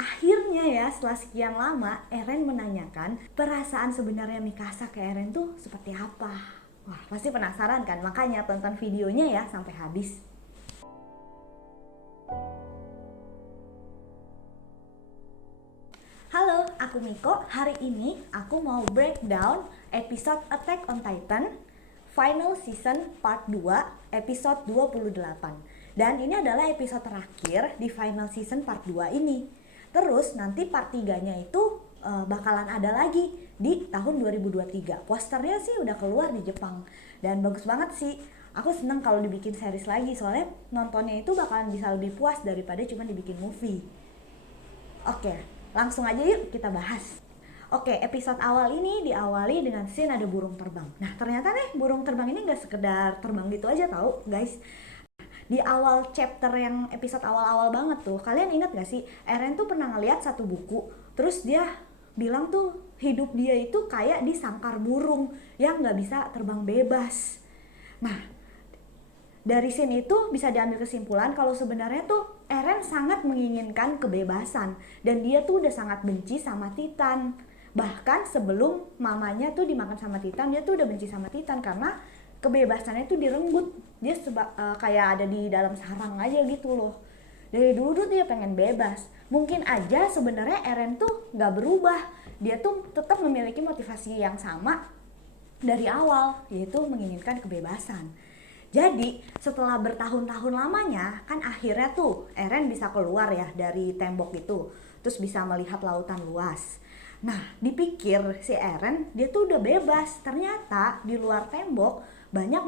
Akhirnya ya, setelah sekian lama, Eren menanyakan perasaan sebenarnya Mikasa ke Eren tuh seperti apa. Wah, pasti penasaran kan? Makanya tonton videonya ya sampai habis. Halo, aku Miko. Hari ini aku mau breakdown episode Attack on Titan Final Season Part 2 episode 28. Dan ini adalah episode terakhir di Final Season Part 2 ini. Terus nanti part 3-nya itu bakalan ada lagi di tahun 2023. Posternya sih udah keluar di Jepang dan bagus banget sih. Aku seneng kalau dibikin series lagi, soalnya nontonnya itu bakalan bisa lebih puas daripada cuma dibikin movie. Oke, langsung aja yuk kita bahas. Oke, episode awal ini diawali dengan scene ada burung terbang. Nah, ternyata nih burung terbang ini gak sekedar terbang gitu aja tau guys. Di awal chapter yang episode awal-awal banget tuh, kalian ingat gak sih, Eren tuh pernah ngeliat satu buku, terus dia bilang tuh hidup dia itu kayak di sangkar burung yang gak bisa terbang bebas. Nah, dari scene itu bisa diambil kesimpulan kalau sebenarnya tuh Eren sangat menginginkan kebebasan dan dia tuh udah sangat benci sama Titan. Bahkan sebelum mamanya tuh dimakan sama Titan, dia tuh udah benci sama Titan karena kebebasannya tuh direnggut. Dia kayak ada di dalam sarang aja gitu loh. Dari dulu tuh dia pengen bebas. Mungkin aja sebenarnya Eren tuh nggak berubah. Dia tuh tetap memiliki motivasi yang sama dari awal, yaitu menginginkan kebebasan. Jadi setelah bertahun-tahun lamanya kan akhirnya tuh Eren bisa keluar ya dari tembok itu, terus bisa melihat lautan luas. Nah, dipikir si Eren dia tuh udah bebas. Ternyata di luar tembok banyak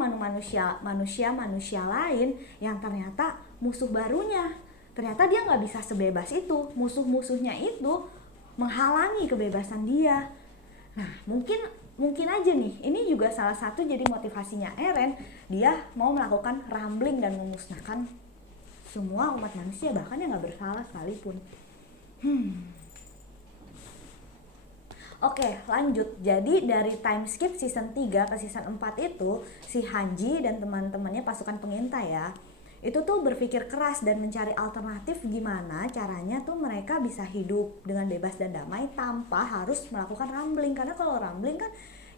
manusia lain yang ternyata musuh barunya. Ternyata dia nggak bisa sebebas itu. Musuh-musuhnya itu menghalangi kebebasan dia. Nah, mungkin aja nih, ini juga salah satu jadi motivasinya Eren. Dia mau melakukan rambling dan memusnahkan semua umat manusia, bahkan yang gak bersalah sekalipun. Oke, lanjut. Jadi dari time skip season 3 ke season 4 itu, si Hanji dan teman-temannya pasukan pengintai ya, itu tuh berpikir keras dan mencari alternatif gimana caranya tuh mereka bisa hidup dengan bebas dan damai tanpa harus melakukan rambling. Karena kalau rambling kan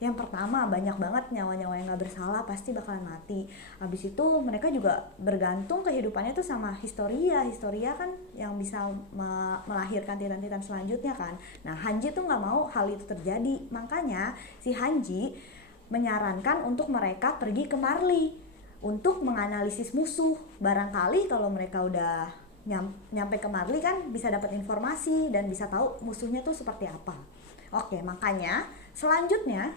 yang pertama banyak banget nyawa-nyawa yang gak bersalah pasti bakalan mati. Habis itu mereka juga bergantung kehidupannya tuh sama Historia kan yang bisa melahirkan titan-titan selanjutnya kan. Nah, Hanji tuh gak mau hal itu terjadi. Makanya si Hanji menyarankan untuk mereka pergi ke Marley untuk menganalisis musuh. Barangkali kalau mereka udah nyampe ke Marley kan bisa dapat informasi dan bisa tahu musuhnya tuh seperti apa. Oke, makanya selanjutnya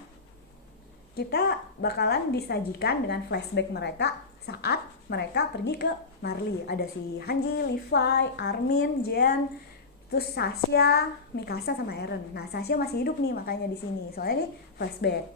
kita bakalan disajikan dengan flashback mereka saat mereka pergi ke Marley. Ada si Hanji, Levi, Armin, Jen, terus Sasha, Mikasa sama Eren. Nah, Sasha masih hidup nih makanya di sini. Soalnya ini flashback.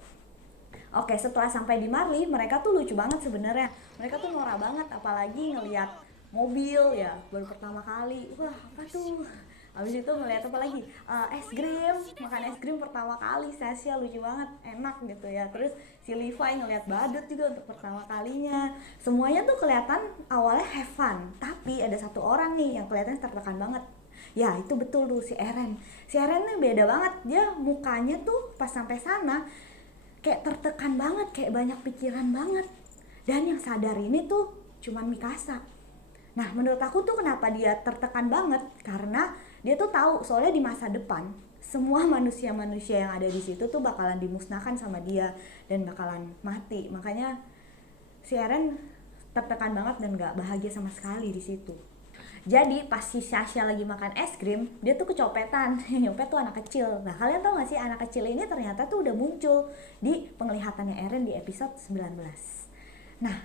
Oke, setelah sampai di Marley, mereka tuh lucu banget sebenarnya. Mereka tuh norak banget, apalagi ngelihat mobil ya, baru pertama kali. Wah, apa tuh? Habis itu ngeliat apa lagi? Es krim, makan es krim pertama kali. Sasha lucu banget, enak gitu ya. Terus si Levi ngeliat badut juga untuk pertama kalinya. Semuanya tuh kelihatan awalnya have fun, tapi ada satu orang nih yang kelihatan tertekan banget. Ya, itu betul tuh si Eren. Si Eren nih beda banget. Dia mukanya tuh pas sampai sana kayak tertekan banget, kayak banyak pikiran banget. Dan yang sadar ini tuh cuman Mikasa. Nah, menurut aku tuh kenapa dia tertekan banget, karena dia tuh tahu soalnya di masa depan semua manusia-manusia yang ada di situ tuh bakalan dimusnahkan sama dia dan bakalan mati. Makanya si Eren tertekan banget dan gak bahagia sama sekali di situ. Jadi pas si Sasha lagi makan es krim, dia tuh kecopetan. Nyopet tuh anak kecil. Nah, kalian tau gak sih anak kecil ini ternyata tuh udah muncul di penglihatannya Eren di episode 19. Nah,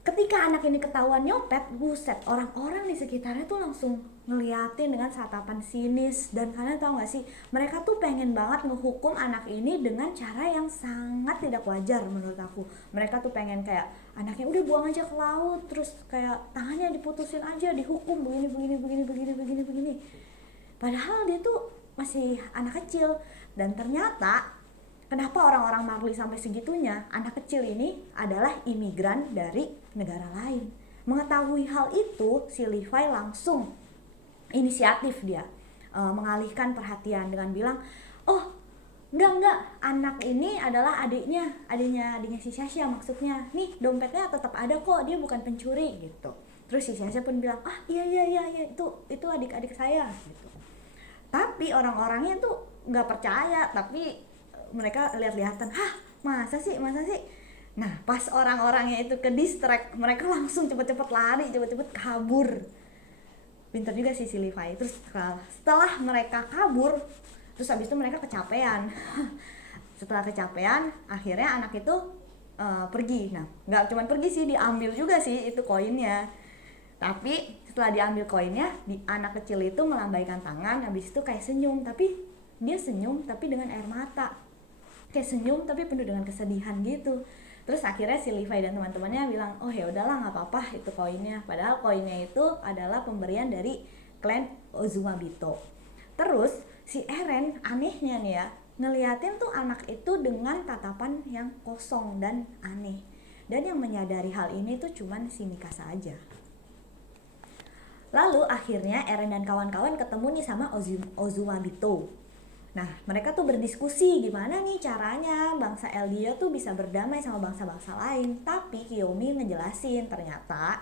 ketika anak ini ketahuan nyopet, buset, orang-orang di sekitarnya tuh langsung ngeliatin dengan tatapan sinis. Dan kalian tau gak sih, mereka tuh pengen banget ngehukum anak ini dengan cara yang sangat tidak wajar menurut aku. Mereka tuh pengen kayak anaknya udah buang aja ke laut, terus kayak tangannya diputusin aja, dihukum begini. Padahal dia tuh masih anak kecil. Dan ternyata kenapa orang-orang Marley sampai segitunya? Anak kecil ini adalah imigran dari negara lain. Mengetahui hal itu, si Levi langsung inisiatif dia. mengalihkan perhatian dengan bilang, oh enggak, anak ini adalah adiknya si Sasha, maksudnya nih dompetnya tetap ada kok, dia bukan pencuri gitu. Terus si Sasha pun bilang, ah iya itu adik saya gitu. Tapi orang-orangnya tuh nggak percaya, tapi mereka lihat-lihatan, hah masa sih. Nah pas orang-orangnya itu ke distract, mereka langsung cepet-cepet lari, cepet-cepet kabur. Pintar juga sih si Levi. Terus setelah mereka kabur, terus habis itu mereka kecapean. Setelah kecapean, akhirnya anak itu pergi. Nah nggak cuma pergi sih, diambil juga sih itu koinnya. Tapi setelah diambil koinnya, anak kecil itu melambaikan tangan, habis itu kayak senyum, tapi dia senyum tapi dengan air mata, kayak senyum tapi penuh dengan kesedihan gitu. Terus akhirnya si Levi dan teman-temannya bilang, oh ya udahlah nggak apa-apa itu koinnya, padahal koinnya itu adalah pemberian dari klan Ozumabito. Terus si Eren anehnya nih ya, ngeliatin tuh anak itu dengan tatapan yang kosong dan aneh, dan yang menyadari hal ini tuh cuman si Mikasa aja. Lalu akhirnya Eren dan kawan-kawan ketemu nih sama Ozumabito. Nah mereka tuh berdiskusi gimana nih caranya bangsa Eldia tuh bisa berdamai sama bangsa-bangsa lain. Tapi Kiyomi ngejelasin ternyata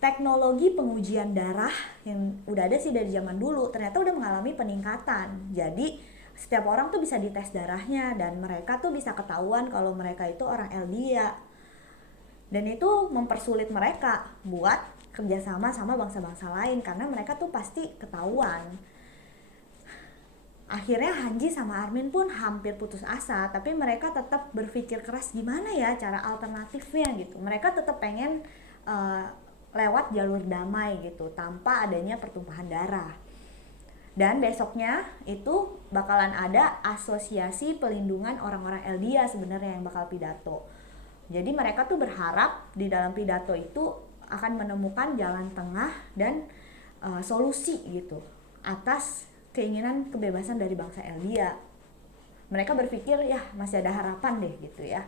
teknologi pengujian darah yang udah ada sih dari zaman dulu ternyata udah mengalami peningkatan. Jadi setiap orang tuh bisa dites darahnya dan mereka tuh bisa ketahuan kalau mereka itu orang Eldia. Dan itu mempersulit mereka buat kerjasama sama bangsa-bangsa lain karena mereka tuh pasti ketahuan. Akhirnya Hanji sama Armin pun hampir putus asa, tapi mereka tetap berpikir keras gimana ya cara alternatifnya gitu. Mereka tetap pengen lewat jalur damai gitu tanpa adanya pertumpahan darah. Dan besoknya itu bakalan ada asosiasi pelindungan orang-orang Eldia sebenarnya yang bakal pidato. Jadi mereka tuh berharap di dalam pidato itu akan menemukan jalan tengah dan solusi gitu atas keinginan kebebasan dari bangsa Eldia. Mereka berpikir ya masih ada harapan deh gitu ya.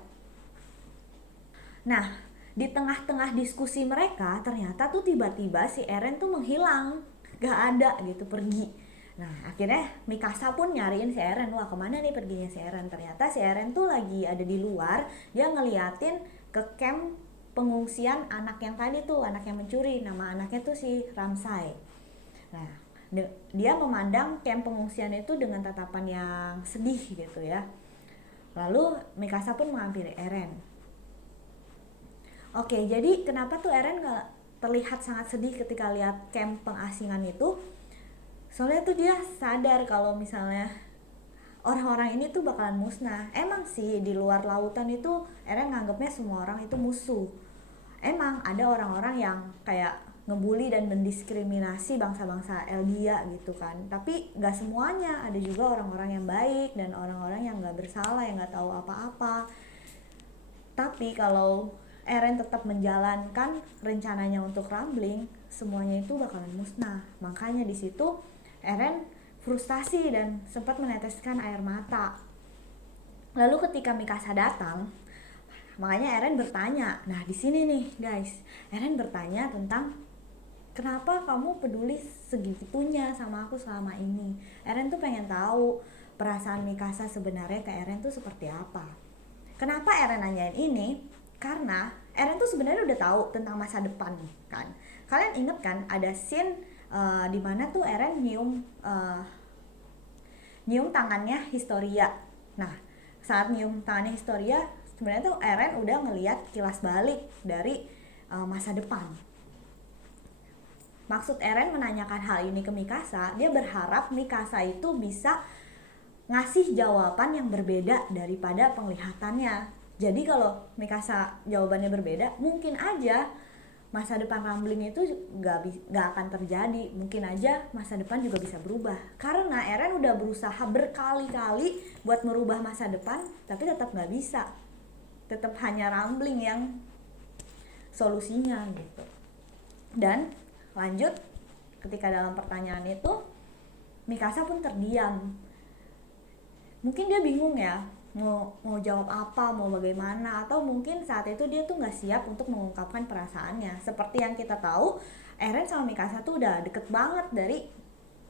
Nah di tengah-tengah diskusi mereka ternyata tuh tiba-tiba si Eren tuh menghilang, gak ada gitu, pergi. Nah akhirnya Mikasa pun nyariin si Eren, wah kemana nih perginya si Eren. Ternyata si Eren tuh lagi ada di luar, dia ngeliatin ke camp pengungsian anak yang tadi tuh, anak yang mencuri, nama anaknya tuh si Ramsay. Nah dia memandang camp pengungsian itu dengan tatapan yang sedih gitu ya. Lalu Mikasa pun menghampiri Eren. Oke, jadi kenapa tuh Eren gak terlihat sangat sedih ketika lihat camp pengasingan itu? Soalnya tuh dia sadar kalau misalnya orang-orang ini tuh bakalan musnah. Emang sih di luar lautan itu Eren nganggapnya semua orang itu musuh. Emang ada orang-orang yang kayak ngebully dan mendiskriminasi bangsa-bangsa Eldia gitu kan, tapi nggak semuanya, ada juga orang-orang yang baik dan orang-orang yang nggak bersalah, yang nggak tahu apa-apa. Tapi kalau Eren tetap menjalankan rencananya untuk Rumbling, semuanya itu bakalan musnah. Makanya di situ Eren frustasi dan sempat meneteskan air mata. Lalu ketika Mikasa datang, makanya Eren bertanya, nah di sini nih guys, Eren bertanya tentang kenapa kamu peduli segitunya sama aku selama ini. Eren tuh pengen tahu perasaan Mikasa sebenarnya ke Eren tuh seperti apa. Kenapa Eren nanyain ini? Karena Eren tuh sebenarnya udah tahu tentang masa depan kan. Kalian inget kan ada scene di mana tuh Eren nyium tangannya Historia. Nah saat nyium tangannya Historia, sebenarnya tuh Eren udah ngelihat kilas balik dari masa depan. Maksud Eren menanyakan hal ini ke Mikasa, dia berharap Mikasa itu bisa ngasih jawaban yang berbeda daripada penglihatannya. Jadi kalau Mikasa jawabannya berbeda, mungkin aja masa depan Rumbling itu gak akan terjadi. Mungkin aja masa depan juga bisa berubah. Karena Eren udah berusaha berkali-kali buat merubah masa depan, tapi tetap gak bisa. Tetap hanya Rumbling yang solusinya gitu. Dan lanjut, ketika dalam pertanyaan itu Mikasa pun terdiam. Mungkin dia bingung ya, mau jawab apa, mau bagaimana, atau mungkin saat itu dia tuh nggak siap untuk mengungkapkan perasaannya. Seperti yang kita tahu, Eren sama Mikasa tuh udah deket banget dari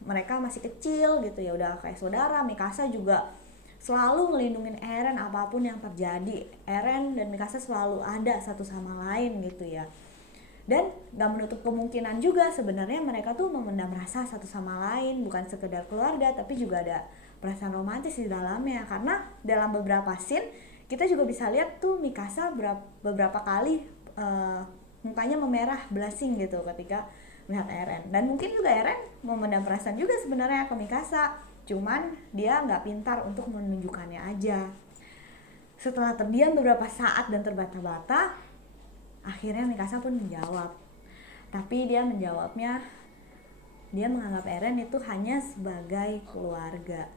mereka masih kecil gitu ya, udah kayak saudara. Mikasa juga selalu ngelindungin Eren apapun yang terjadi. Eren dan Mikasa selalu ada satu sama lain gitu ya. Dan gak menutup kemungkinan juga sebenarnya mereka tuh memendam rasa satu sama lain, bukan sekedar keluarga tapi juga ada perasaan romantis di dalamnya. Karena dalam beberapa scene kita juga bisa lihat tuh Mikasa beberapa kali mukanya memerah, blushing gitu ketika melihat Eren. Dan mungkin juga Eren memendam perasaan juga sebenarnya ke Mikasa, cuman dia nggak pintar untuk menunjukkannya aja. Setelah terdiam beberapa saat dan terbata-bata, akhirnya Mikasa pun menjawab. Tapi dia menjawabnya, dia menganggap Eren itu hanya sebagai keluarga.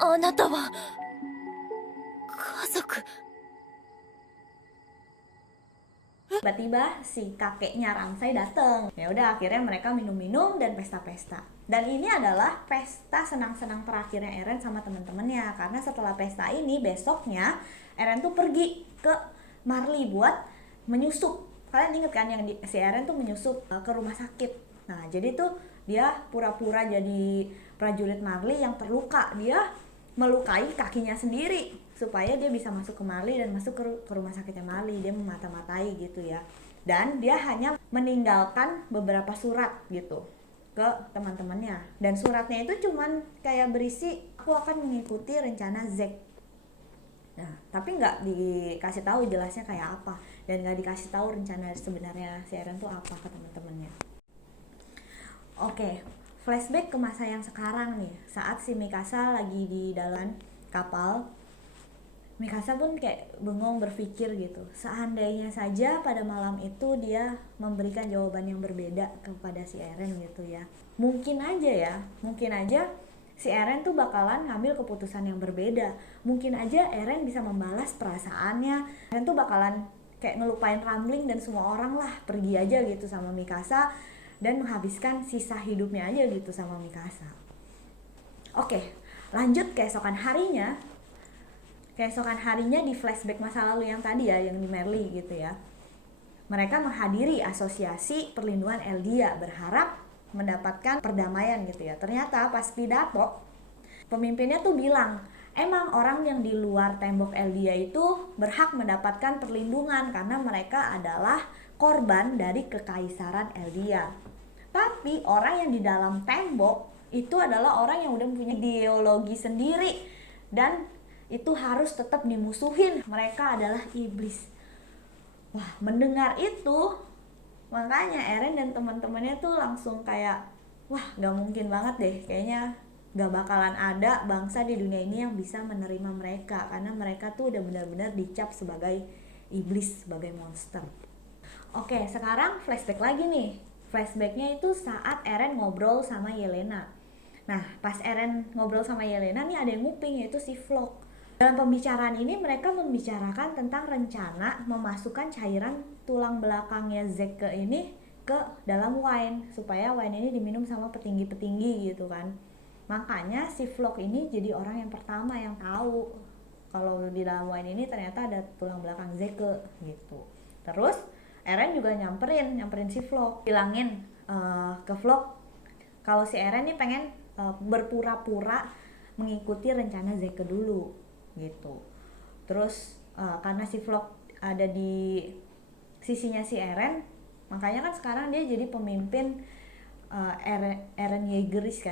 あなたは家族。 Tiba-tiba si kakeknya Ramsay datang. Ya udah, akhirnya mereka minum-minum dan pesta-pesta. Dan ini adalah pesta senang-senang terakhirnya Eren sama teman-temannya. Karena setelah pesta ini, besoknya Eren tuh pergi ke Marley buat menyusup. Kalian inget kan yang si Eren tuh menyusup ke rumah sakit. Nah, jadi tuh dia pura-pura jadi prajurit Marley yang terluka. Dia melukai kakinya sendiri supaya dia bisa masuk ke Marley dan masuk ke rumah sakitnya Marley. Dia memata-matai gitu ya. Dan dia hanya meninggalkan beberapa surat gitu ke teman-temannya. Dan suratnya itu cuman kayak berisi, aku akan mengikuti rencana Zack. Nah, tapi nggak dikasih tahu jelasnya kayak apa, dan nggak dikasih tahu rencana sebenarnya si Eren tuh apa ke teman-temannya. Oke, flashback ke masa yang sekarang nih, saat si Mikasa lagi di dalam kapal. Mikasa pun kayak bengong berpikir gitu, seandainya saja pada malam itu dia memberikan jawaban yang berbeda kepada si Eren gitu ya. Mungkin aja si Eren tuh bakalan ngambil keputusan yang berbeda. Mungkin aja Eren bisa membalas perasaannya. Eren tuh bakalan kayak ngelupain Rambling dan semua orang lah, pergi aja gitu sama Mikasa dan menghabiskan sisa hidupnya aja gitu sama Mikasa. Oke, lanjut keesokan harinya. Keesokan harinya di flashback masa lalu yang tadi ya, yang di Marley gitu ya. Mereka menghadiri asosiasi perlindungan Eldia berharap mendapatkan perdamaian gitu ya. Ternyata pas pidato, pemimpinnya tuh bilang, emang orang yang di luar tembok Eldia itu berhak mendapatkan perlindungan karena mereka adalah korban dari kekaisaran Eldia. Tapi orang yang di dalam tembok itu adalah orang yang udah punya ideologi sendiri dan itu harus tetap dimusuhin. Mereka adalah iblis. Wah, mendengar itu, makanya Eren dan teman-temannya tuh langsung kayak, wah, gak mungkin banget deh, kayaknya gak bakalan ada bangsa di dunia ini yang bisa menerima mereka, karena mereka tuh udah benar-benar dicap sebagai iblis, sebagai monster. Oke, sekarang flashback lagi nih. Flashbacknya itu saat Eren ngobrol sama Yelena. Nah, pas Eren ngobrol sama Yelena nih ada yang nguping, yaitu si Vlog. Dalam pembicaraan ini mereka membicarakan tentang rencana memasukkan cairan tulang belakangnya Zack ini ke dalam wine, supaya wine ini diminum sama petinggi-petinggi gitu kan. Makanya si Vlog ini jadi orang yang pertama yang tahu kalau di dalam wine ini ternyata ada tulang belakang Zack gitu. Terus Eren juga nyamperin si Vlog, bilangin ke Vlog kalau si Eren nih pengen berpura-pura mengikuti rencana Zack dulu gitu. Terus karena si Vlog ada di sisinya si Eren, makanya kan sekarang dia jadi pemimpin Eren Jaegerist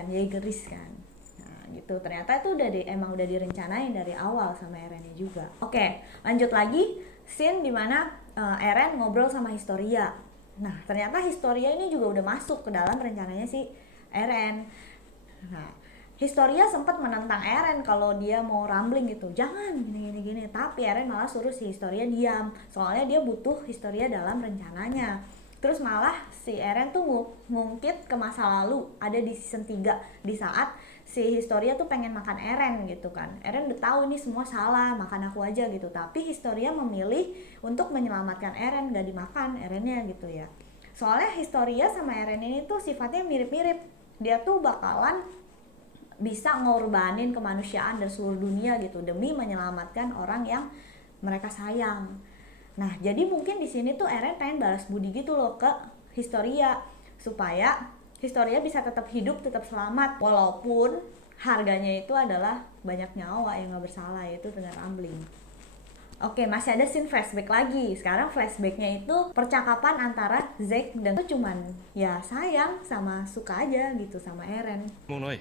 kan. Nah, gitu. Ternyata itu emang udah direncanain dari awal sama Erennya juga. Oke, lanjut lagi scene dimana Eren ngobrol sama Historia. Nah, ternyata Historia ini juga udah masuk ke dalam rencananya si Eren. Nah, Historia sempat menentang Eren kalau dia mau rambling gitu, jangan gini. Tapi Eren malah suruh si Historia diam, soalnya dia butuh Historia dalam rencananya. Terus malah si Eren tuh ngungkit ke masa lalu, ada di season 3, di saat si Historia tuh pengen makan Eren gitu kan. Eren udah tahu ini semua salah, makan aku aja gitu. Tapi Historia memilih untuk menyelamatkan Eren, gak dimakan Erennya gitu ya. Soalnya Historia sama Eren ini tuh sifatnya mirip-mirip. Dia tuh bakalan bisa ngorbanin kemanusiaan dan seluruh dunia gitu demi menyelamatkan orang yang mereka sayang. Nah, jadi mungkin di sini tuh Eren pengen balas budi gitu loh ke Historia, supaya Historia bisa tetap hidup, tetap selamat, walaupun harganya itu adalah banyak nyawa yang gak bersalah, yaitu dengan Rambling. Oke, masih ada scene flashback lagi. Sekarang flashbacknya itu percakapan antara Zack dan itu cuman ya sayang sama suka aja gitu sama Eren. もない。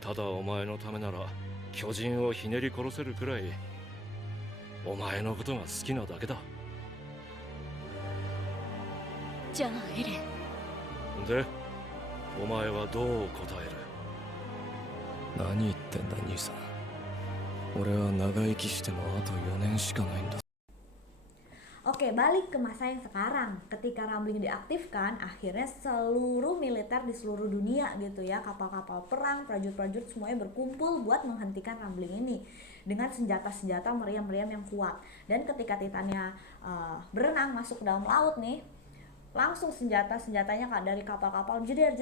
ただお前のためなら巨人をひねり殺せるくらいお前のことが好きなだけだ。じゃあエレン、で、お前はどう答える？何言ってんだ兄さん。俺は長生きしてもあと4年しかないんだ。 Oke, balik ke masa yang sekarang. Ketika Rambling diaktifkan, akhirnya seluruh militer di seluruh dunia gitu ya, kapal-kapal perang, prajurit-prajurit semuanya berkumpul buat menghentikan Rambling ini dengan senjata-senjata meriam-meriam yang kuat. Dan ketika Titannya berenang masuk ke dalam laut nih, langsung senjatanya dari kapal-kapal jeder.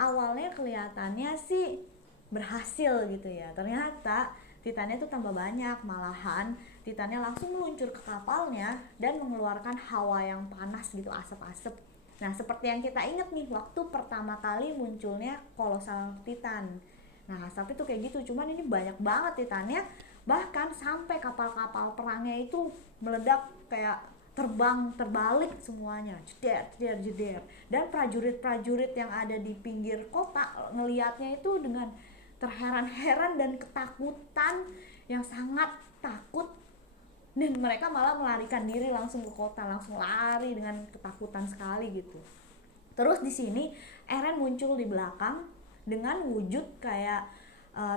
Awalnya kelihatannya sih berhasil gitu ya. Ternyata Titannya tuh tambah banyak, malahan Titannya langsung meluncur ke kapalnya dan mengeluarkan hawa yang panas gitu, asap-asap. Nah, seperti yang kita ingat nih waktu pertama kali munculnya Colossal Titan. Nah, asap itu kayak gitu, cuman ini banyak banget Titannya, bahkan sampai kapal-kapal perangnya itu meledak kayak terbalik semuanya, jeder. Dan prajurit-prajurit yang ada di pinggir kota ngelihatnya itu dengan terheran-heran dan ketakutan yang sangat takut, dan mereka malah melarikan diri langsung ke kota, langsung lari dengan ketakutan sekali gitu. Terus di sini Eren muncul di belakang dengan wujud kayak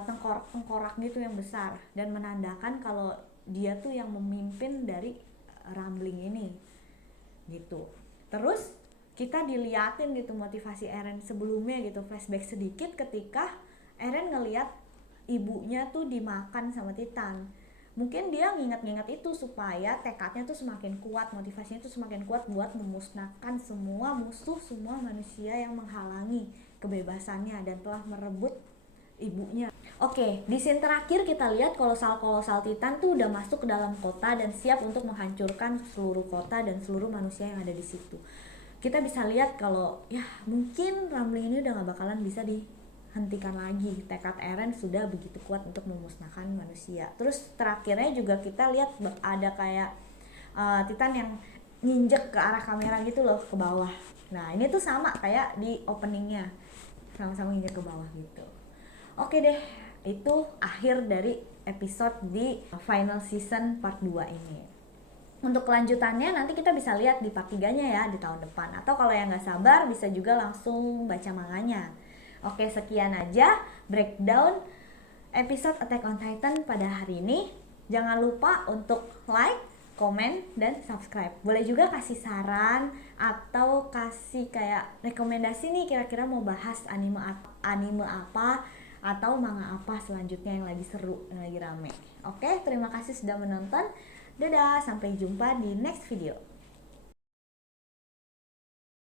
tengkorak gitu yang besar dan menandakan kalau dia tuh yang memimpin dari Rambling ini gitu. Terus kita diliatin gitu motivasi Eren sebelumnya gitu, flashback sedikit ketika Eren ngeliat ibunya tuh dimakan sama Titan. Mungkin dia nginget-nginget itu supaya tekadnya tuh semakin kuat, motivasinya tuh semakin kuat buat memusnahkan semua musuh, semua manusia yang menghalangi kebebasannya dan telah merebut ibunya. Oke, di scene terakhir kita lihat Colossal Titan tuh udah masuk ke dalam kota dan siap untuk menghancurkan seluruh kota dan seluruh manusia yang ada di situ. Kita bisa lihat kalau ya mungkin Rambling ini udah gak bakalan bisa dihentikan lagi. Tekad Eren sudah begitu kuat untuk memusnahkan manusia. Terus terakhirnya juga kita lihat ada kayak Titan yang nginjek ke arah kamera gitu loh, ke bawah. Nah, ini tuh sama kayak di openingnya, sama-sama nginjek ke bawah gitu. Oke deh, itu akhir dari episode di final season part 2 ini. Untuk kelanjutannya nanti kita bisa lihat di part 3-nya ya, di tahun depan. Atau kalau yang gak sabar bisa juga langsung baca manganya. Oke, sekian aja breakdown episode Attack on Titan pada hari ini. Jangan lupa untuk like, komen, dan subscribe. Boleh juga kasih saran atau kasih kayak rekomendasi nih, kira-kira mau bahas anime apa atau manga apa selanjutnya yang lagi seru, yang lagi rame. Oke, terima kasih sudah menonton. Dadah, sampai jumpa di next video.